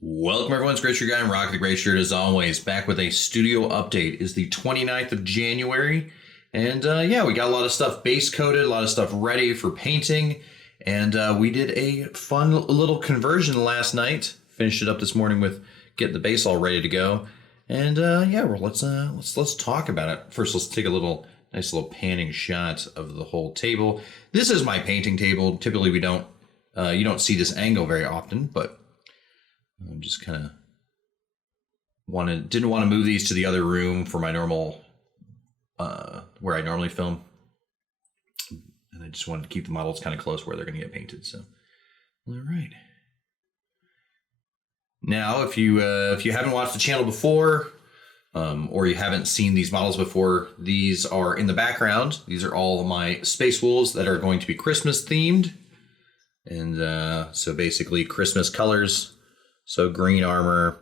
Welcome everyone, it's Great Shirt Guy and Rock the Great Shirt as always, back with a studio update. It's the 29th of January, and yeah, we got a lot of stuff base coated, a lot of stuff ready for painting, and we did a fun little conversion last night. Finished it up this morning with getting the base all ready to go, and yeah, well, let's talk about it. First, let's take a nice little panning shot of the whole table. This is my painting table. Typically, you don't see this angle very often, but I'm just kind of didn't want to move these to the other room for my normal, where I normally film. And I just wanted to keep the models kind of close where they're going to get painted. So, all right. Now, if you haven't watched the channel before, or you haven't seen these models before, these are in the background. These are all my Space Wolves that are going to be Christmas themed. And so basically Christmas colors. So green armor,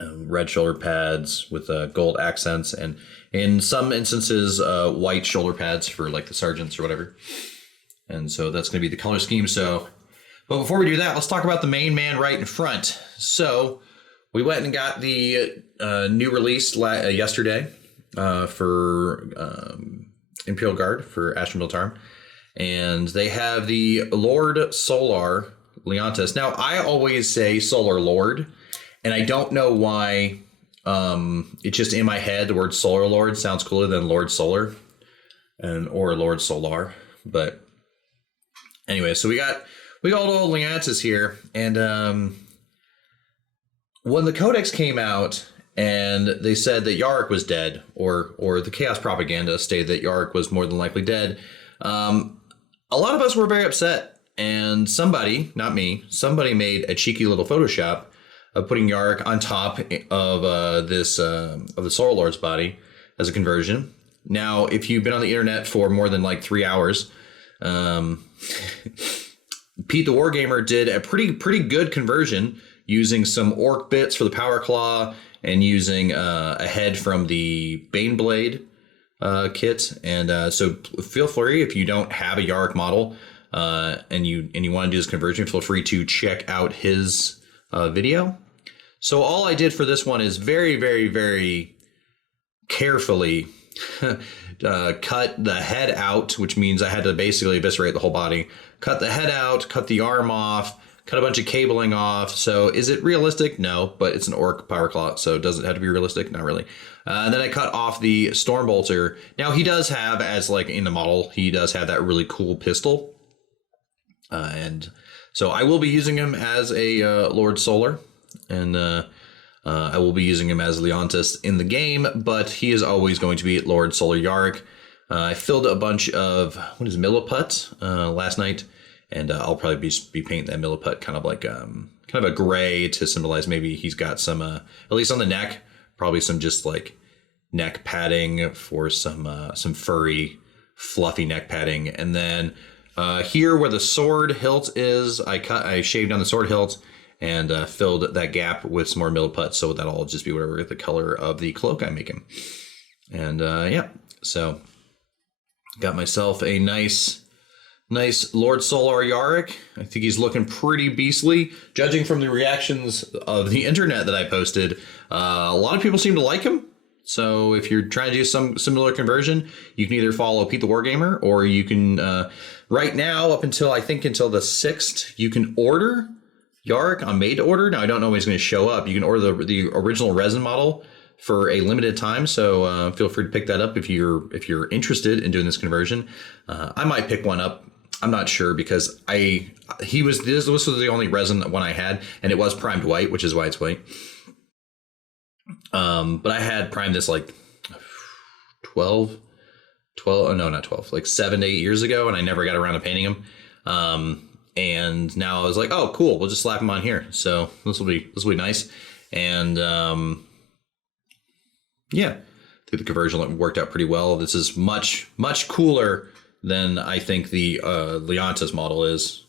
red shoulder pads with gold accents, and in some instances, white shoulder pads for like the sergeants or whatever. And so that's going to be the color scheme. So, but before we do that, let's talk about the main man right in front. So we went and got the new release yesterday for Imperial Guard for Astra Militarum. And they have the Lord Solar Leontis. Now, I always say Solar Lord, and I don't know why. It's just in my head, the word Solar Lord sounds cooler than Lord Solar or Lord Solar. But anyway, so we got old Leontis here, and when the Codex came out and they said that Yarrick was dead, or the Chaos Propaganda stated that Yarrick was more than likely dead, a lot of us were very upset. And somebody, not me, somebody made a cheeky little Photoshop of putting Yarrick on top of of the Solar Lord's body as a conversion. Now, if you've been on the internet for more than like 3 hours, Pete the Wargamer did a pretty good conversion using some orc bits for the Power Claw and using a head from the Baneblade kit. And so feel free, if you don't have a Yarrick model, and you want to do this conversion, feel free to check out his video. So all I did for this one is very, very, very carefully cut the head out, which means I had to basically eviscerate the whole body. Cut the head out, cut the arm off, cut a bunch of cabling off. So is it realistic? No, but it's an orc power claw, so does it have to be realistic? Not really. And then I cut off the Stormbolter. Now he does have, as like in the model, he does have that really cool pistol. And so I will be using him as a Lord Solar, and I will be using him as Leontis in the game, but he is always going to be Lord Solar Yarrick. I filled a bunch of, Milliput last night, and I'll probably be painting that Milliput kind of like kind of a gray to symbolize maybe he's got some, at least on the neck, probably some just like neck padding for some furry, fluffy neck padding, and then here where the sword hilt is, I shaved down the sword hilt and filled that gap with some more Milliput, so that'll all just be whatever the color of the cloak I'm making. And yeah, so got myself a nice Lord Solar Yarrick. I think he's looking pretty beastly. Judging from the reactions of the internet that I posted, a lot of people seem to like him. So if you're trying to do some similar conversion, you can either follow Pete the Wargamer, or you can, right now, up until the 6th, you can order Yarrick on made to order. Now, I don't know when he's going to show up. You can order the original resin model for a limited time. So feel free to pick that up if you're interested in doing this conversion. I might pick one up. I'm not sure, because this was the only resin one I had, and it was primed white, which is why it's white. But I had primed this like 7 to 8 years ago, and I never got around to painting them. And now I was like, oh, cool, we'll just slap them on here. So this will be nice. And yeah, I think the conversion worked out pretty well. This is much cooler than I think the Leontis model is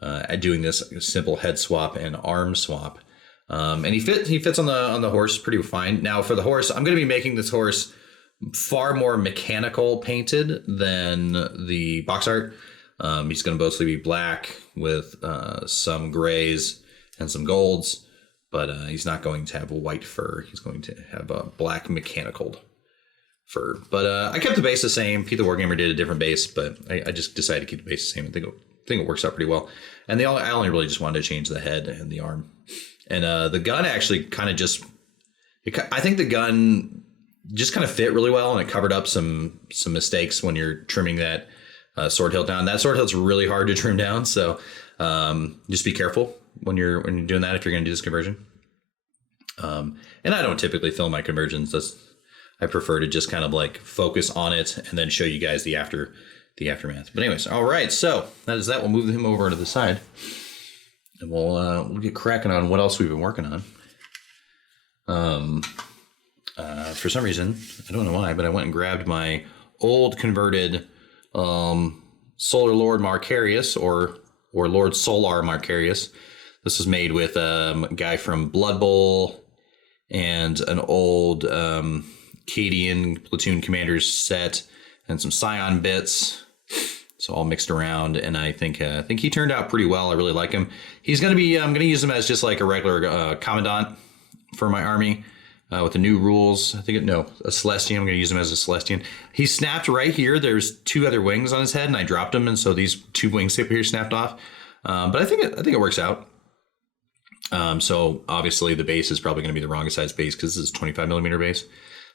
at doing this simple head swap and arm swap. And he fits on the horse pretty fine. Now for the horse, I'm going to be making this horse far more mechanical painted than the box art. He's going to mostly be black with some grays and some golds. But he's not going to have a white fur. He's going to have a black mechanical fur. But I kept the base the same. Pete the Wargamer did a different base, but I just decided to keep the base the same. I think it works out pretty well. And I only really just wanted to change the head and the arm. And the gun actually kind of just... I think the gun just kind of fit really well, and it covered up some mistakes when you're trimming that sword hilt down. That sword hilt's really hard to trim down, so just be careful when you're doing that if you're going to do this conversion. And I don't typically film my conversions. I prefer to just kind of like focus on it and then show you guys the aftermath. But anyways, all right. So that is that. We'll move him over to the side, and we'll get cracking on what else we've been working on. For some reason, I don't know why, but I went and grabbed my old converted Solar Lord Marcarius or Lord Solar Marcarius. This was made with a guy from Blood Bowl and an old Cadian Platoon Commanders set and some Scion bits. It's all mixed around, and I think he turned out pretty well. I really like him. He's going to be, I'm going to use him as just like a regular Commandant for my army with the new rules. I think, a Celestian. I'm going to use him as a Celestian. He snapped right here. There's 2 other wings on his head, and I dropped him, and so these 2 wings up here snapped off. But I think it works out. So obviously the base is probably going to be the wrongest size base because this is 25 millimeter base.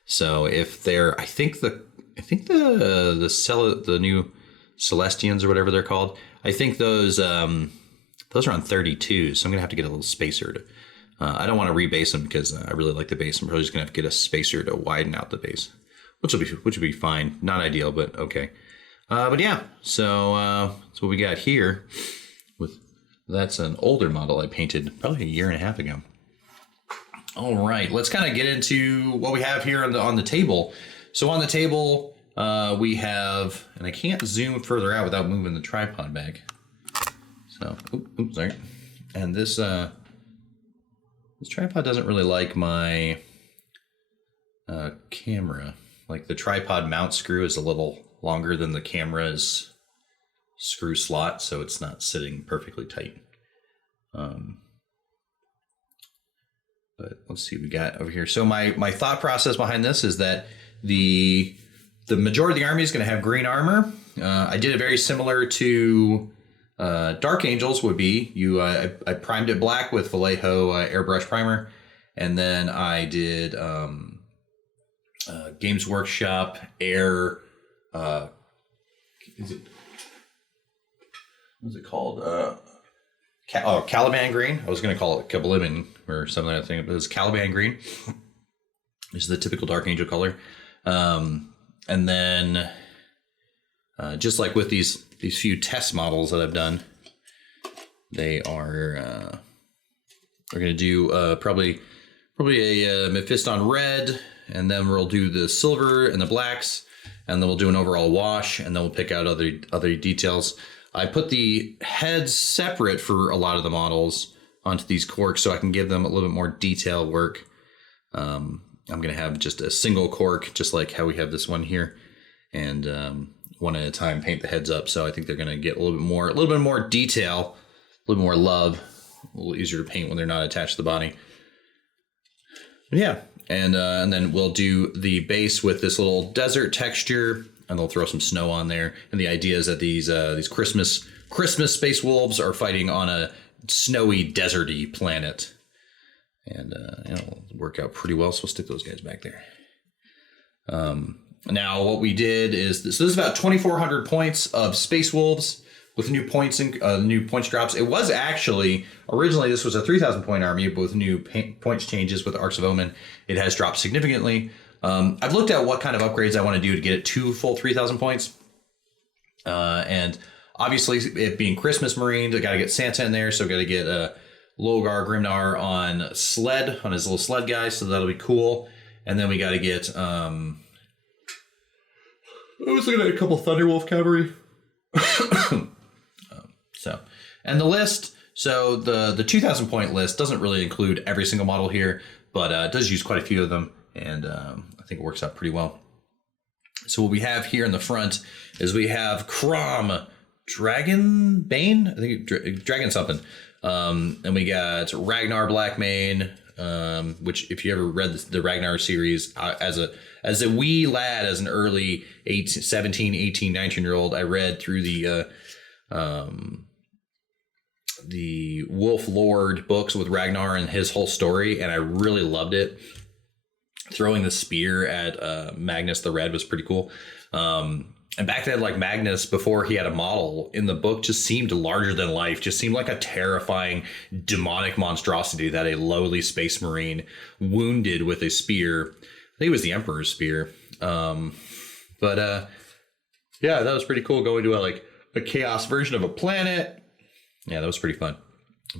So if they're, I think the new Celestians or whatever they're called, I think those are on 32. So I'm gonna have to get a little spacer to. I don't want to rebase them because I really like the base. I'm probably just gonna have to get a spacer to widen out the base, which will be fine. Not ideal, but okay. But yeah, so that's what we got here. That's an older model I painted probably a year and a half ago. All right, let's kind of get into what we have here on the table. So on the table, we have, and I can't zoom further out without moving the tripod back. So, oops, sorry. And this tripod doesn't really like my camera. Like the tripod mount screw is a little longer than the camera's screw slot, so it's not sitting perfectly tight. But let's see what we got over here. So my thought process behind this is that the majority of the army is going to have green armor. I did it very similar to Dark Angels would be. I primed it black with Vallejo airbrush primer, and then I did Games Workshop Air. What's it called? Caliban green. I was going to call it Kabaliban or something like that, but it's Caliban green. This is the typical Dark Angel color. And then just like with these few test models that I've done, they are we're going to do probably a Mephiston red, and then we'll do the silver and the blacks, and then we'll do an overall wash, and then we'll pick out other details. I put the heads separate for a lot of the models onto these corks so I can give them a little bit more detail work. I'm going to have just a single cork, just like how we have this one here, and one at a time paint the heads up. So I think they're going to get a little bit more detail, a little more love, a little easier to paint when they're not attached to the body. But yeah, and then we'll do the base with this little desert texture, and they'll throw some snow on there. And the idea is that these Christmas space wolves are fighting on a snowy, deserty planet. And it'll work out pretty well, so we'll stick those guys back there. Now, what we did is, this is about 2,400 points of Space Wolves with new points and new points drops. It was actually, originally this was a 3,000 point army, but with new points changes with Arcs of Omen, it has dropped significantly. I've looked at what kind of upgrades I want to do to get it to full 3,000 points. And obviously, it being Christmas Marine, I got to get Santa in there, so got to get Logar Grimnar on his little sled guy, so that'll be cool. And then we got to get, I was looking at a couple Thunderwolf cavalry. And the list, so the 2,000 point list doesn't really include every single model here, but it does use quite a few of them, and I think it works out pretty well. So what we have here in the front is we have Crom Dragonbane, I think Dragon something. And we got Ragnar Blackmane, which if you ever read the Ragnar series, as a wee lad, as an early 17, 18, 19-year-old, I read through the Wolf Lord books with Ragnar and his whole story, and I really loved it. Throwing the spear at Magnus the Red was pretty cool. And back then, like, Magnus, before he had a model in the book, just seemed larger than life, just seemed like a terrifying demonic monstrosity that a lowly space marine wounded with a spear. I think it was the Emperor's spear. Yeah, that was pretty cool, going to a chaos version of a planet. Yeah, that was pretty fun.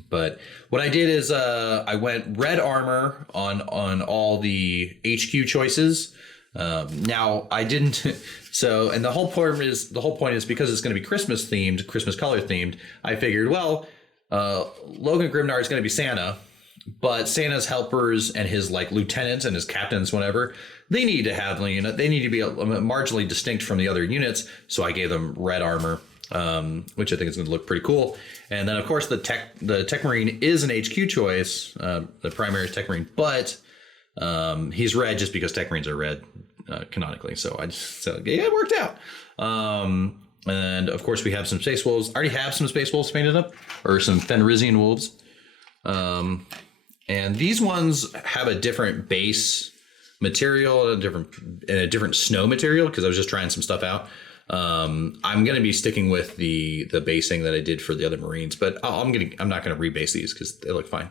But what I did is I went red armor on all the HQ choices. Now I didn't. So, and the whole point is because it's going to be Christmas themed, Christmas color themed. I figured, well, Logan Grimnar is going to be Santa, but Santa's helpers and his lieutenants and his captains, whatever, they need to have, they need to be marginally distinct from the other units. So I gave them red armor, which I think is going to look pretty cool. And then, of course, the Tech Marine is an HQ choice. The primary is Tech Marine, but he's red just because Tech Marines are red canonically. So yeah, it worked out. And of course, we have some Space Wolves. I already have some Space Wolves painted up, or some Fenrisian Wolves. And these ones have a different base material, a different snow material, because I was just trying some stuff out. I'm going to be sticking with the basing that I did for the other Marines, but I'm not going to rebase these because they look fine.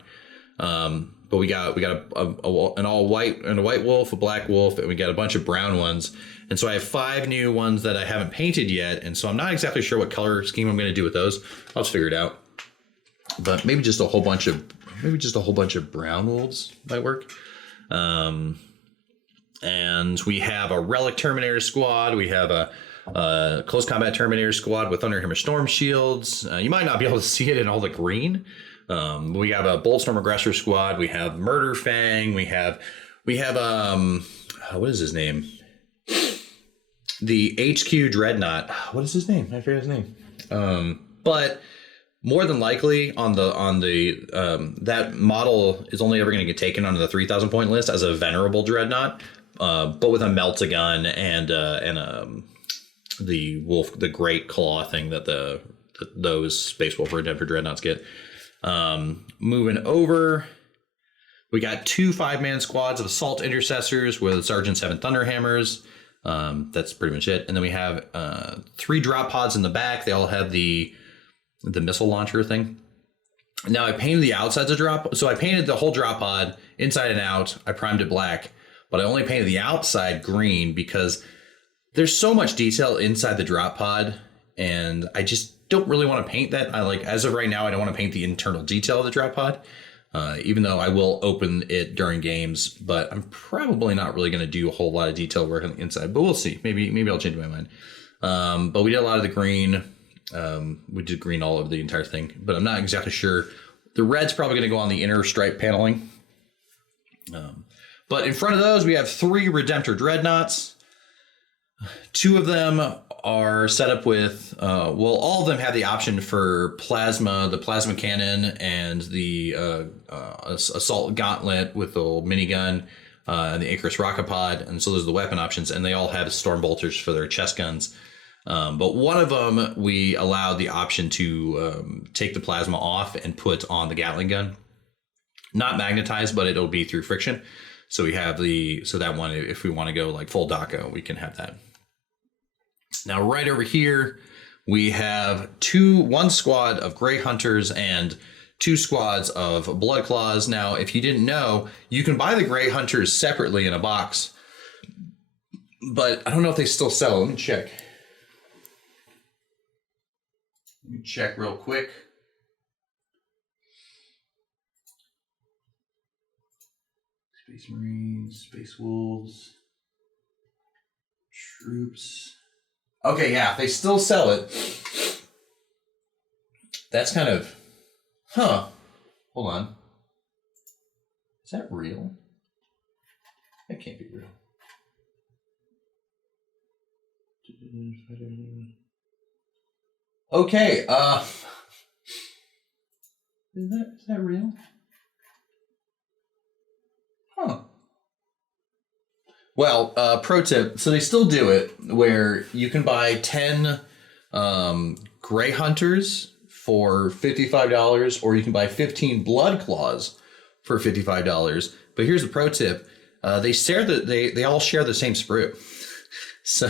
But we got an all white and a white wolf, a black wolf, and we got a bunch of brown ones. And so I have 5 new ones that I haven't painted yet, and so I'm not exactly sure what color scheme I'm going to do with those. I'll just figure it out. But maybe just a whole bunch of brown wolves might work. And we have a relic Terminator squad. We have a close combat Terminator squad with Thunderhammer Storm shields. You might not be able to see it in all the green. We have a Boltstorm Aggressor squad. We have Murder Fang. We have what is his name? The HQ Dreadnought. What is his name? I forget his name. But more than likely on the that model is only ever going to get taken onto the 3,000 point list as a venerable Dreadnought, but with a Melt-A-Gun and the wolf, the great claw thing that those Space Wolf Redemptor Dreadnoughts get. Moving over, we got 2 5-man squads of Assault Intercessors with Sergeant 7 Thunderhammers. That's pretty much it. And then we have 3 drop pods in the back. They all have the missile launcher thing. Now I painted the outsides of drop, so I painted the whole drop pod inside and out. I primed it black, but I only painted the outside green because there's so much detail inside the drop pod, and I just don't really want to paint that. As of right now, I don't want to paint the internal detail of the drop pod, even though I will open it during games, but I'm probably not really going to do a whole lot of detail work on the inside, but we'll see. Maybe I'll change my mind. But we did a lot of the green. We did green all over the entire thing, but I'm not exactly sure. The red's probably going to go on the inner stripe paneling. But in front of those, we have 3 Redemptor Dreadnoughts. 2 of them are set up with, all of them have the option for the plasma cannon, and the assault gauntlet with the old minigun, and the Icarus rocket pod. And so those are the weapon options, and they all have storm bolters for their chest guns. But one of them, we allowed the option to take the plasma off and put on the Gatling gun. Not magnetized, but it'll be through friction. So we have that one, if we want to go full DACA, we can have that. Now, right over here, we have one squad of Grey Hunters and 2 squads of Blood Claws. Now, if you didn't know, you can buy the Grey Hunters separately in a box, but I don't know if they still sell. Let me check. Let me check real quick. Space Marines, Space Wolves, Troops. Okay, yeah, they still sell it. That's kind of... Hold on. Is that real? That can't be real. Okay, Is that real? Huh. Well, pro tip. So they still do it where you can buy 10 Gray Hunters for $55, or you can buy 15 Blood Claws for $55. But here's the pro tip. They all share the same sprue. So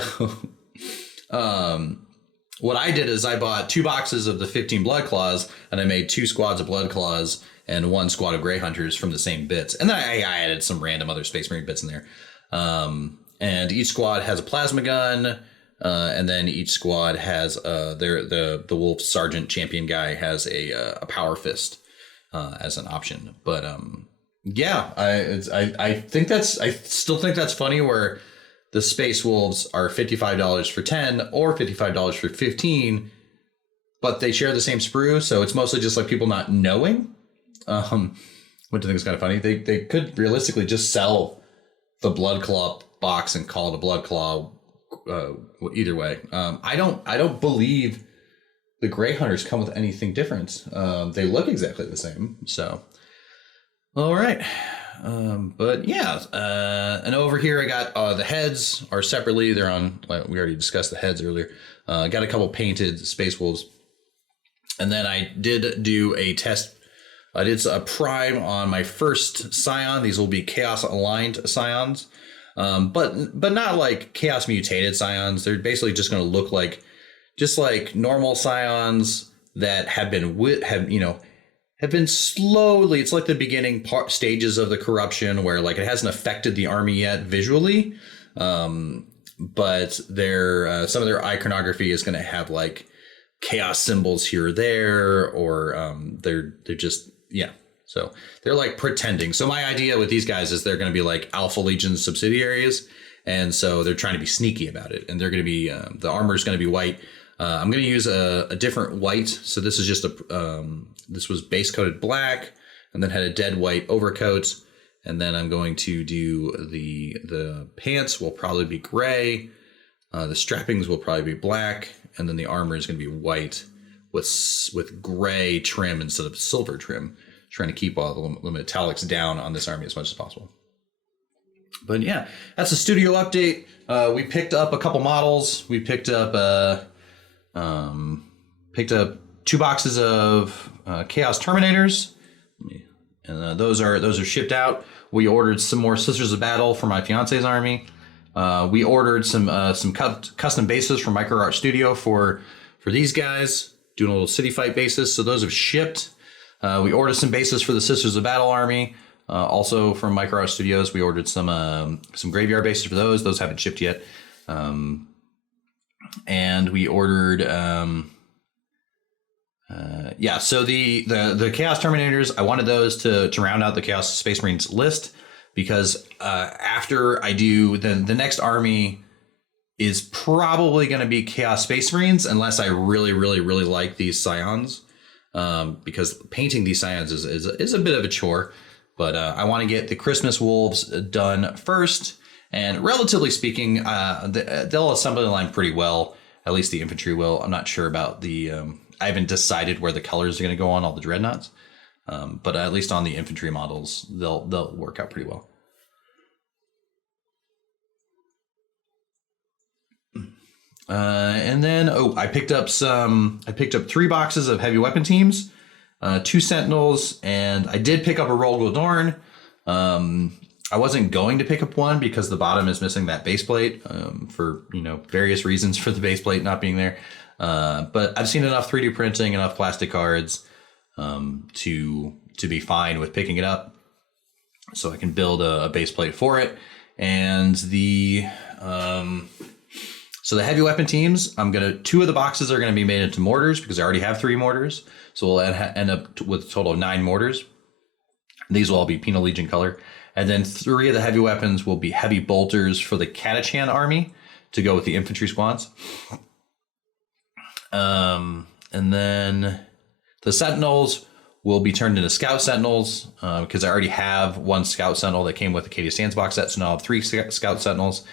what I did is I bought 2 boxes of the 15 Blood Claws, and I made 2 squads of Blood Claws and 1 squad of Gray Hunters from the same bits. And then I added some random other Space Marine bits in there. And each squad has a plasma gun, and then each squad has the Wolf Sergeant Champion guy has a Power Fist as an option. But yeah, I still think that's funny where the Space Wolves are $55 for 10 or $55 for 15, but they share the same sprue, so it's mostly just like people not knowing. What do you think is kind of funny? They could realistically just sell the Blood Claw box and call it a Blood Claw. Either way, I don't believe the Gray Hunters come with anything different. They look exactly the same. So, all right. But yeah, and over here I got the heads are separately. They're on. We already discussed the heads earlier. Got a couple painted Space Wolves, and then I did do a test. I did a prime on my first Scion. These will be Chaos aligned Scions, but not like Chaos mutated Scions. They're basically just going to look like just like normal Scions that have been slowly. It's like the beginning stages of the corruption where like it hasn't affected the army yet visually, but their some of their iconography is going to have like chaos symbols here or there, or they're just. Yeah, so they're like pretending. So my idea with these guys is they're going to be like Alpha Legion subsidiaries, and so they're trying to be sneaky about it. And they're going to be the armor is going to be white. I'm going to use a different white. So this is just this was base coated black, and then had a dead white overcoat. And then I'm going to do the pants will probably be gray, the strappings will probably be black, and then the armor is going to be white with gray trim instead of silver trim, trying to keep all the metallics down on this army as much as possible. But yeah, that's a studio update. We picked up a couple models. We picked up 2 boxes of Chaos Terminators, and those are shipped out. We ordered some more Sisters of Battle for my fiance's army. We ordered some custom bases from Micro Art Studio for these guys, doing a little city fight basis. So those have shipped. We ordered some bases for the Sisters of Battle army. Also from Micro Art Studios, we ordered some graveyard bases for those. Those haven't shipped yet. And we ordered so the Chaos Terminators, I wanted those to round out the Chaos Space Marines list, because after I do the next army is probably going to be Chaos Space Marines, unless I really, really, really like these Scions, because painting these Scions is a bit of a chore. But I want to get the Christmas Wolves done first, and relatively speaking, they'll assemble the line pretty well. At least the infantry will. I'm not sure about the. I haven't decided where the colors are going to go on all the dreadnoughts, but at least on the infantry models, they'll work out pretty well. And then I picked up 3 boxes of heavy weapon teams, 2 Sentinels, and I did pick up a Roll Gladorn. I wasn't going to pick up one because the bottom is missing that base plate, for various reasons for the base plate not being there. But I've seen enough 3D printing, enough plastic cards to be fine with picking it up, so I can build a base plate for it. And so the heavy weapon teams, 2 of the boxes are going to be made into mortars because I already have 3 mortars. So we'll end up with a total of 9 mortars. These will all be Penal Legion color. And then 3 of the heavy weapons will be heavy bolters for the Catachan army to go with the infantry squads. And then the Sentinels will be turned into Scout Sentinels, because I already have 1 Scout Sentinel that came with the Acadia Stands box set. So now I have 3 Scout Sentinels.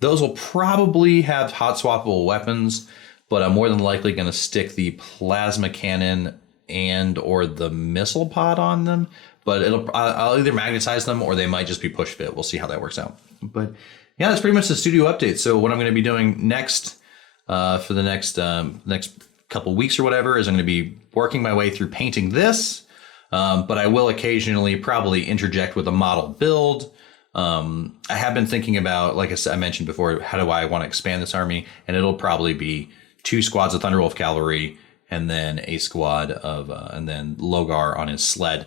Those will probably have hot swappable weapons, but I'm more than likely going to stick the plasma cannon and or the missile pod on them, but I'll either magnetize them or they might just be push fit. We'll see how that works out. But yeah, that's pretty much the studio update. So what I'm going to be doing next for the next couple weeks or whatever is I'm going to be working my way through painting this. But I will occasionally probably interject with a model build. I have been thinking about, like I mentioned before, how do I want to expand this army? And it'll probably be 2 squads of Thunderwolf cavalry and then a squad of, and then Logar on his sled.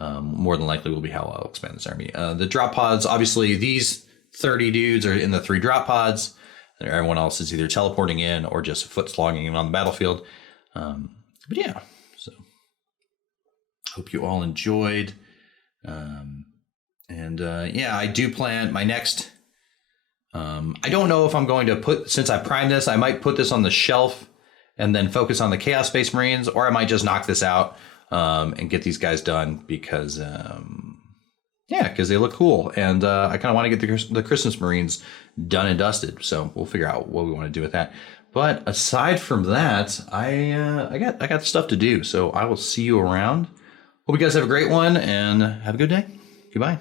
More than likely will be how I'll expand this army. The drop pods, obviously these 30 dudes are in the 3 drop pods. And everyone else is either teleporting in or just foot slogging in on the battlefield. But yeah, so hope you all enjoyed. Yeah, I do plan my next. I don't know if I'm going to since I primed this, I might put this on the shelf and then focus on the Chaos Space Marines, or I might just knock this out and get these guys done because, because they look cool. And I kind of want to get the Christmas Marines done and dusted. So we'll figure out what we want to do with that. But aside from that, I got stuff to do. So I will see you around. Hope you guys have a great one and have a good day. Goodbye.